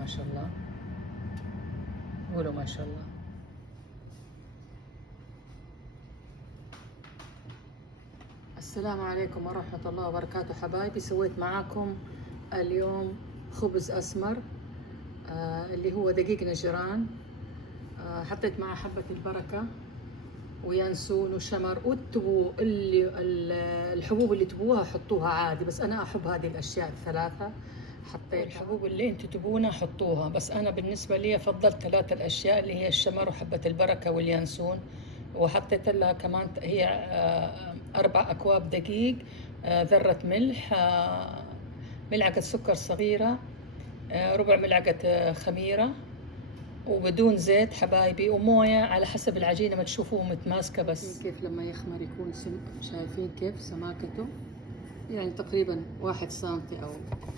ما شاء الله. قولوا ما شاء الله. السلام عليكم ورحمة الله وبركاته حبايبي. سويت معاكم اليوم خبز أسمر اللي هو دقيق نجران. حطيت معاه حبة البركة وينسون وشمر، وتبوا اللي الحبوب اللي تبوها حطوها عادي، بس أنا أحب هذه الأشياء الثلاثة. حطيت الحبوب اللي انتوا تبونها حطوها، بس أنا بالنسبة لي فضلت 3 الأشياء اللي هي الشمر وحبة البركة واليانسون. وحطيت لها كمان هي 4 أكواب دقيق، ذرة ملح، ملعقة سكر صغيرة، ربع ملعقة خميرة، وبدون زيت حبايبي، وموية على حسب العجينة ما تشوفوه متماسكة. بس كيف لما يخمر يكون شايفين كيف سماكته، يعني تقريبا 1 سنتي أو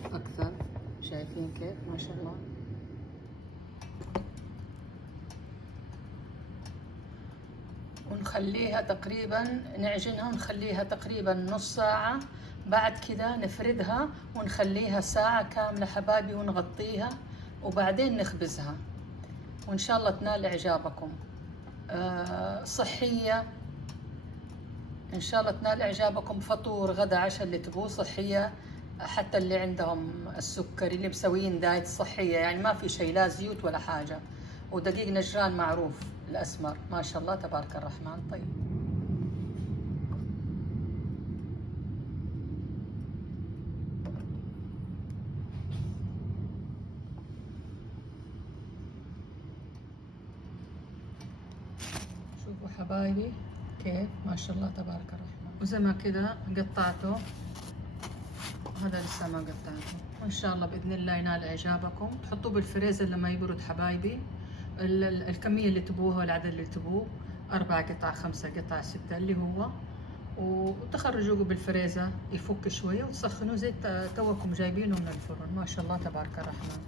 أكثر. شايفين كيف ما شاء الله. ونخليها تقريبا، نعجنها ونخليها تقريبا نص ساعة. بعد كده نفردها ونخليها ساعة كاملة حبايبي ونغطيها، وبعدين نخبزها، وإن شاء الله تنال إعجابكم. صحية إن شاء الله تنال إعجابكم. فطور غدا عشاء اللي تبوه صحية، حتى اللي عندهم السكري اللي مسويين دايت صحية، يعني ما في شيء لا زيوت ولا حاجة. ودقيق نجران معروف الأسمر ما شاء الله تبارك الرحمن. طيب شوفوا حبايبي كيف ما شاء الله تبارك الرحمن. وزي ما كده قطعته، هذا لسه ما قطعته. وإن شاء الله بإذن الله ينال إعجابكم. تحطوه بالفريزر لما يبرد حبايبي، الكمية اللي تبوها والعدد اللي تبوه، 4 قطع 5 قطع 6 اللي هو، وتخرجوه بالفريزر يفك شوية، وتسخنوه زي توكم جايبينه من الفرن. ما شاء الله تبارك الرحمن.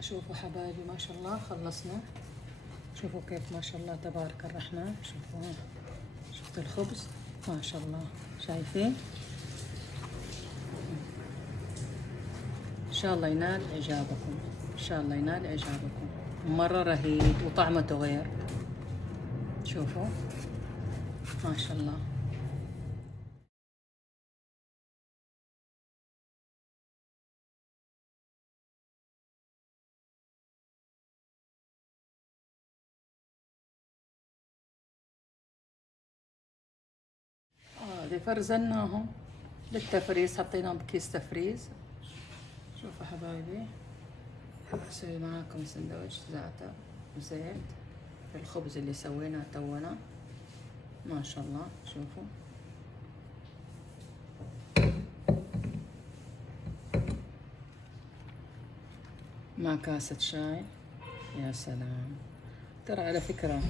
شوفوا حبايبي ما شاء الله خلصنا. شوفوا كيف ما شاء الله تبارك الرحمن. شوفوا، شفت الخبز ما شاء الله، شايفين؟ إن شاء الله ينال إعجابكم، إن شاء الله ينال إعجابكم. مرة رهيب وطعمته غير. شوفوا ما شاء الله. هذه فرزناهم للتفريز، حطيناهم بكيس تفريز. شوفوا حبايبي، أسوي معاكم سندويش زعتر وزيت في الخبز اللي سويناه تونا. ما شاء الله شوفوا. مع كاسة شاي، يا سلام. ترى على فكرة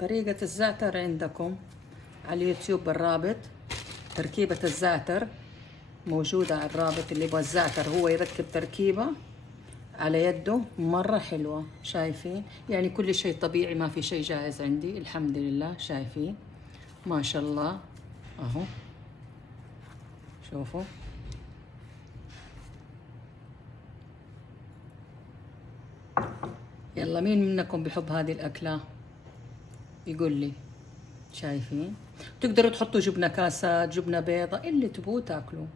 طريقة الزعتر عندكم على اليوتيوب، الرابط تركيبة الزعتر موجودة على الرابط. اللي يبغى الزعتر هو يركب تركيبة على يده مرة حلوة. شايفين؟ يعني كل شيء طبيعي، ما في شيء جاهز عندي الحمد لله. شايفين ما شاء الله اهو. شوفوا يلا، مين منكم بيحب هذه الأكلة يقول لي؟ شايفين؟ تقدروا تحطوا جبنة كاسات، جبنة بيضة، اللي تبوه تاكلوا.